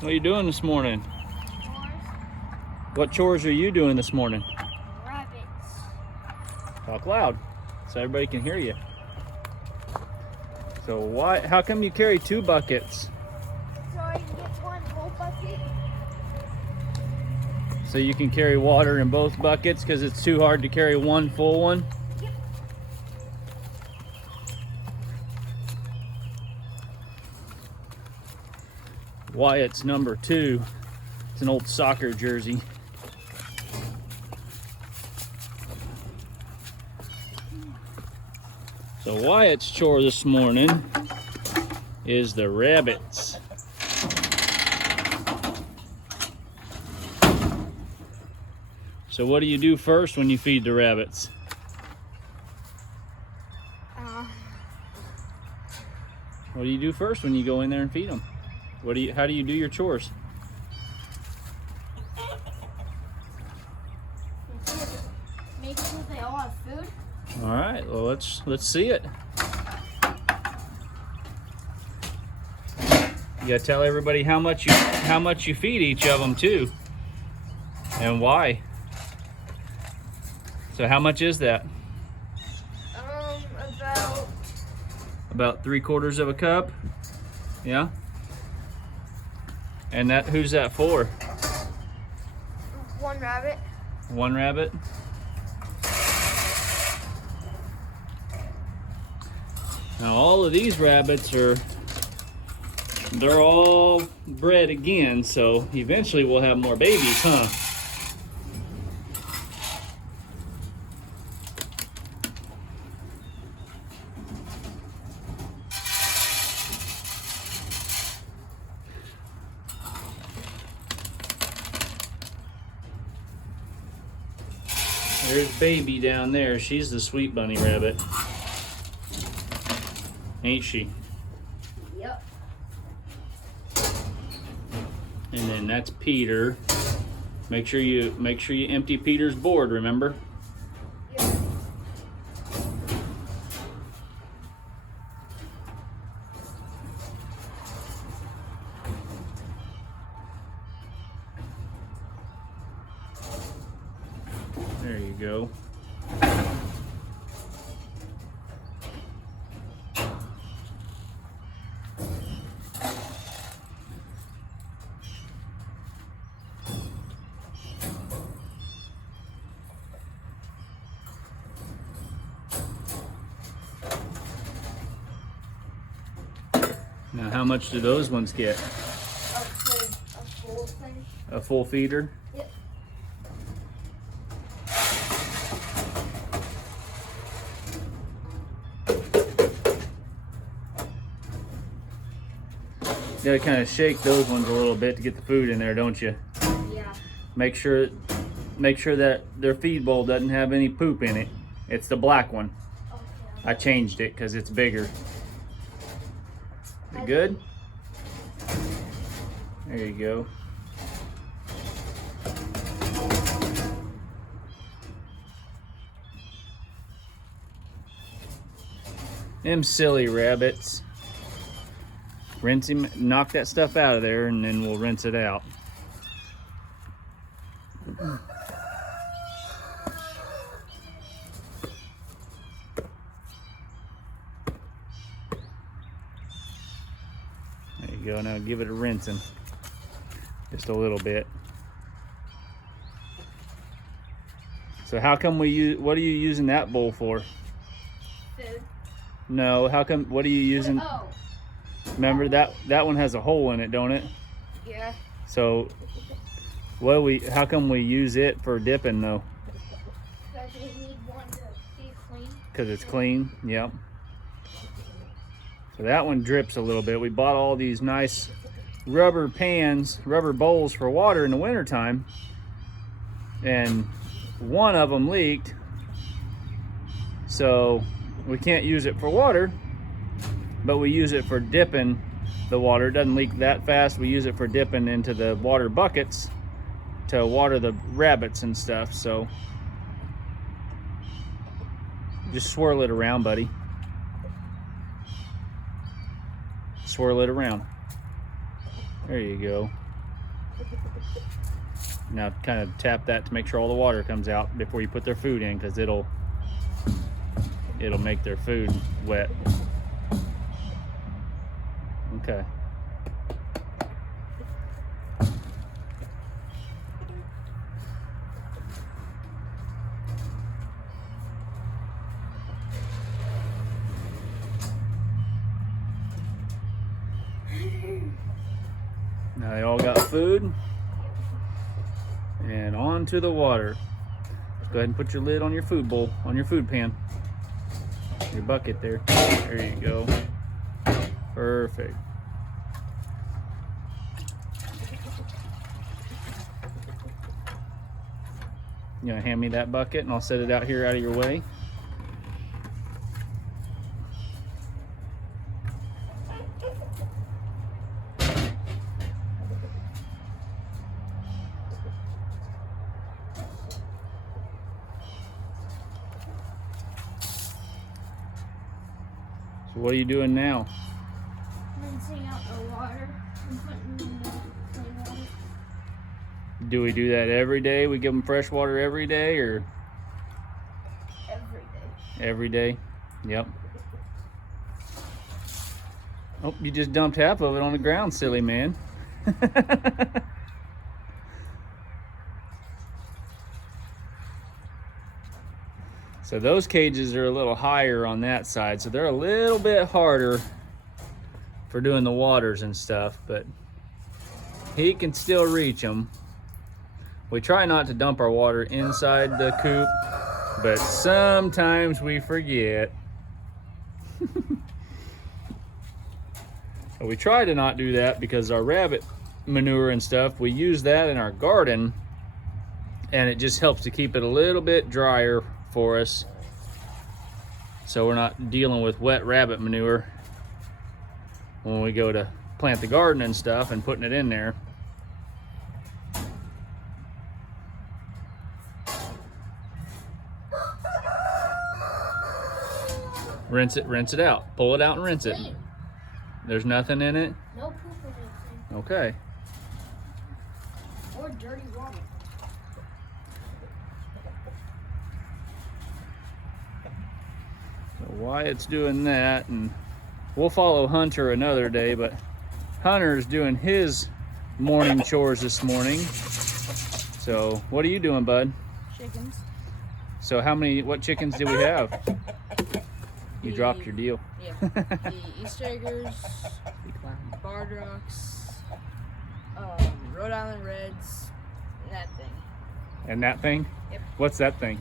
What are you doing this morning? Chores. What chores are you doing this morning? Rabbits. Talk loud so everybody can hear you. So how come you carry 2 buckets? So I can get one whole bucket. So you can carry water in both buckets because it's too hard to carry one full one? Yep. Wyatt's number 2. It's an old soccer jersey. So Wyatt's chore this morning is the rabbits. So what do you do first when you feed the rabbits? What do you do first when you go in there and feed them? How do you do your chores? Make sure they all have food. All right, well let's see it. You gotta tell everybody how much you feed each of them too, and why. So how much is that? About 3/4 of a cup. Yeah. And who's that for? One rabbit. One rabbit. Now all of these rabbits they're all bred again, so eventually we'll have more babies, huh? There's baby down there. She's the sweet bunny rabbit. Ain't she? Yep. And then that's Peter. Make sure you empty Peter's board, remember? Yep. There you go. Now, how much do those ones get? A full thing. A full feeder? Yep. You gotta kind of shake those ones a little bit to get the food in there, don't you? Yeah. Make sure that their feed bowl doesn't have any poop in it. It's the black one. Okay. I changed it because it's bigger. You good? There you go. Them silly rabbits. Rinse him, knock that stuff out of there, and then we'll rinse it out. There you go. Now give it a rinsing. Just a little bit. So how come what are you using that bowl for? Food. No, what are you using? Oh. Remember that one has a hole in it, don't it? Yeah. So how come we use it for dipping though? Because they need one to be clean. Because it's clean, yep. So that one drips a little bit. We bought all these nice rubber bowls for water in the wintertime, and one of them leaked, so we can't use it for water, but we use it for dipping the water. It doesn't leak that fast. We use it for dipping into the water buckets to water the rabbits and stuff. So just swirl it around, buddy. Swirl it around. There you go. Now kind of tap that to make sure all the water comes out before you put their food in, because it'll make their food wet. Okay. Now they all got food, and on to the water. Go ahead and put your lid on your food bowl, on your food pan, your bucket there. There you go. Perfect. You gonna hand me that bucket and I'll set it out here out of your way. So what are you doing now? Rinsing out the water and putting in the plain water. Do we do that every day? We give them fresh water every day, or? Every day. Every day? Yep. Oh, you just dumped half of it on the ground, silly man. So those cages are a little higher on that side, so they're a little bit harder for doing the waters and stuff, but he can still reach them. We try not to dump our water inside the coop, but sometimes we forget. We try to not do that because our rabbit manure and stuff, we use that in our garden, and it just helps to keep it a little bit drier for us, so we're not dealing with wet rabbit manure when we go to plant the garden and stuff and putting it in there. Rinse it out. Pull it out and rinse it. There's nothing in it? No poop or anything. Okay. Or dirty water. So Wyatt's doing that, and we'll follow Hunter another day, but Hunter's doing his morning chores this morning. So what are you doing, bud? Chickens. So what chickens do we have? You dropped your deal. Yeah. The Easter eggers, barred rocks, Rhode Island Reds, and that thing. And that thing? Yep. What's that thing?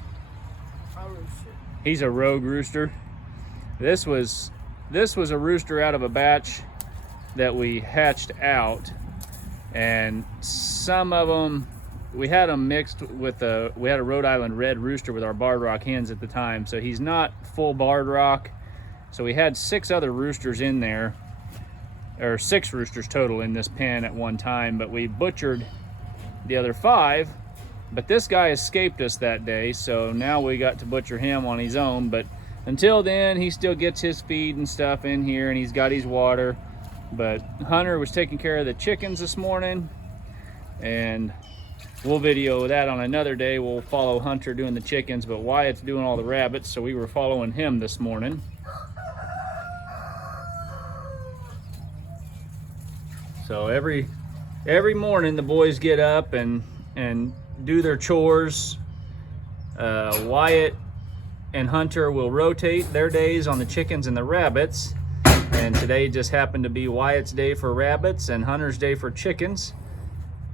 A rooster. He's a rogue rooster. This was a rooster out of a batch that we hatched out, and some of them we had them mixed with we had a Rhode Island Red rooster with our barred rock hens at the time, so he's not full barred rock. So we had 6 other roosters in there, or 6 roosters total in this pen at one time, but we butchered the other 5. But this guy escaped us that day, so now we got to butcher him on his own. But until then, he still gets his feed and stuff in here, and he's got his water. But Hunter was taking care of the chickens this morning, and we'll video that on another day. We'll follow Hunter doing the chickens, but Wyatt's doing all the rabbits, so we were following him this morning. So every morning the boys get up and do their chores. Wyatt and Hunter will rotate their days on the chickens and the rabbits, and today just happened to be Wyatt's day for rabbits and Hunter's day for chickens.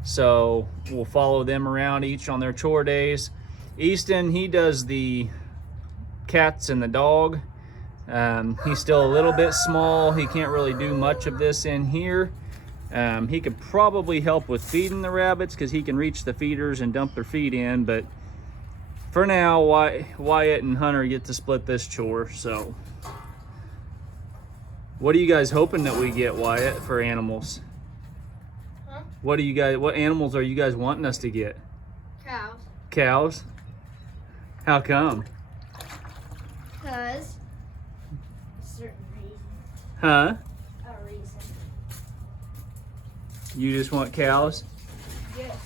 So we'll follow them around each on their chore days. Easton, he does the cats and the dog. He's still a little bit small. He can't really do much of this in here. He could probably help with feeding the rabbits because he can reach the feeders and dump their feed in, but for now, Wyatt and Hunter get to split this chore. So what are you guys hoping that we get, Wyatt, for animals? Huh? What animals are you guys wanting us to get? Cows. Cows? How come? Because a certain reason. Huh? A reason. You just want cows? Yes.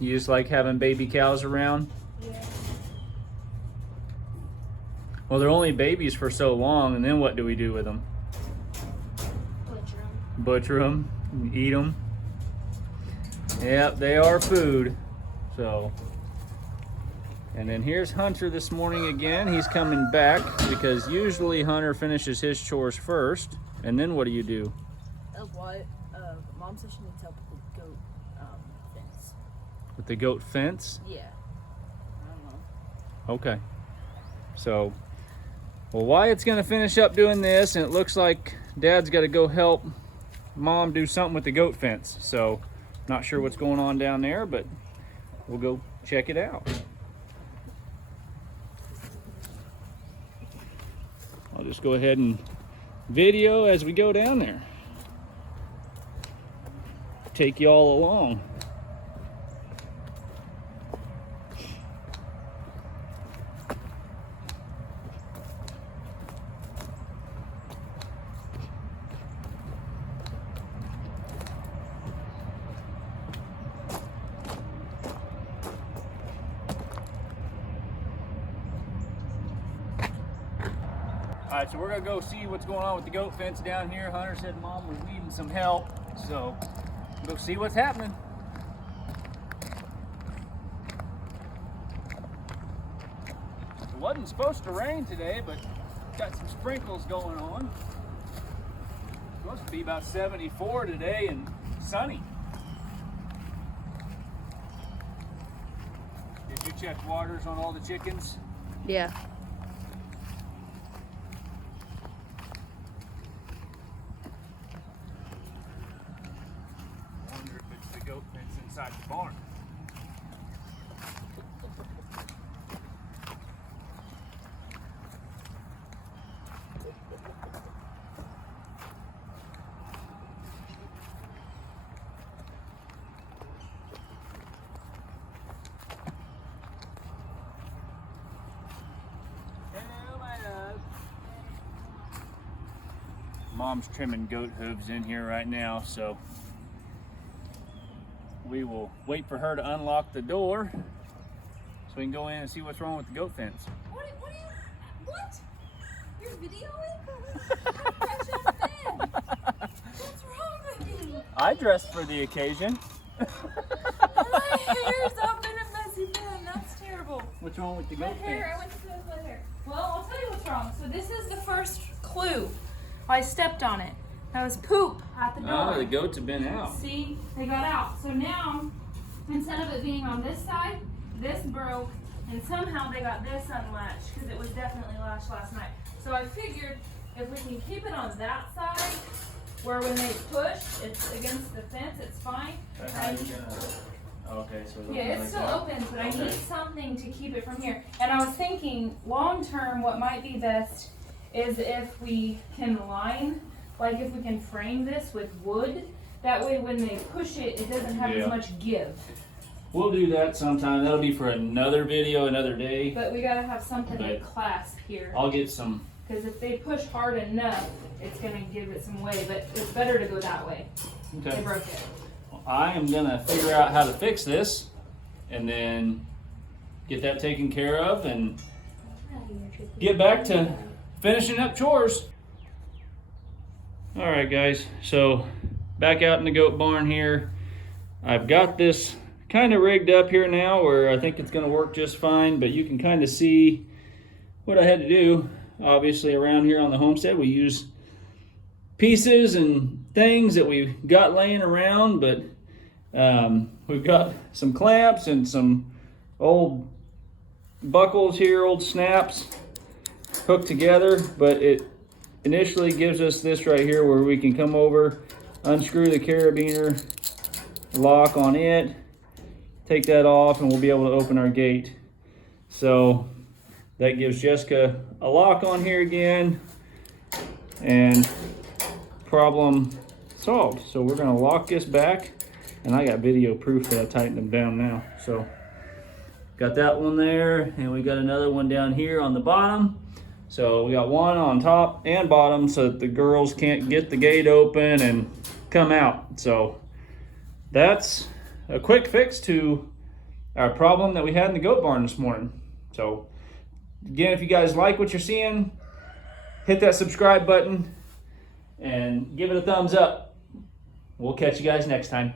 You just like having baby cows around? Yeah. Well, they're only babies for so long, and then what do we do with them? Butcher them, eat them. Yep, they are food. So, and then here's Hunter this morning again. He's coming back because usually Hunter finishes his chores first. And then what do you do? What? Mom said she needs help with the goat fence. With the goat fence? Yeah. I don't know. Okay. So, well, Wyatt's gonna finish up doing this, and it looks like Dad's got to go help Mom do something with the goat fence. So, not sure what's going on down there, but we'll go check it out. I'll just go ahead and video as we go down there. Take you all along. All right, so we're gonna go see what's going on with the goat fence down here. Hunter said Mom was needing some help, so go see what's happening. It wasn't supposed to rain today, but got some sprinkles going on. It's supposed to be about 74 today and sunny. Did you check waters on all the chickens? Yeah. Goat fence inside the barn. Hello, my love. Mom's trimming goat hooves in here right now, so we will wait for her to unlock the door so we can go in and see what's wrong with the goat fence. What? You're videoing? What's wrong with you? I dressed for the occasion. My hair's up in a messy bun. That's terrible. What's wrong with the My goat hair, I fence? went to go with my hair. Well, I'll tell you what's wrong. So this is the first clue. I stepped on it. That was poop at the door. Oh, the goats have been out. See, they got out. So now, instead of it being on this side, this broke, and somehow they got this unlatched because it was definitely latched last night. So I figured if we can keep it on that side, where when they push, it's against the fence, it's fine. Okay, so Yeah, it's still open, but I Okay. need something to keep it from here. And I was thinking, long term, what might be best is if we can line, like if we can frame this with wood. That way when they push it, it doesn't have Yeah. as much give. We'll do that sometime. That'll be for another video, another day. But we gotta have something to Okay. clasp here. I'll get some. Because if they push hard enough, it's gonna give it some way, but it's better to go that way. They Okay. broke it. I am gonna figure out how to fix this and then get that taken care of and get back to finishing up chores. All right, guys, so back out in the goat barn here. I've got this kind of rigged up here now where I think it's gonna work just fine, but you can kind of see what I had to do. Obviously around here on the homestead, we use pieces and things that we've got laying around, but we've got some clamps and some old buckles here, old snaps hooked together, but it initially gives us this right here where we can come over, unscrew the carabiner lock on it, take that off, and we'll be able to open our gate. So that gives Jessica a lock on here again, and problem solved. So we're gonna lock this back, and I got video proof that I tightened them down now. So got that one there, and we got another one down here on the bottom. So we got one on top and bottom so that the girls can't get the gate open and come out. So that's a quick fix to our problem that we had in the goat barn this morning. So again, if you guys like what you're seeing, hit that subscribe button and give it a thumbs up. We'll catch you guys next time.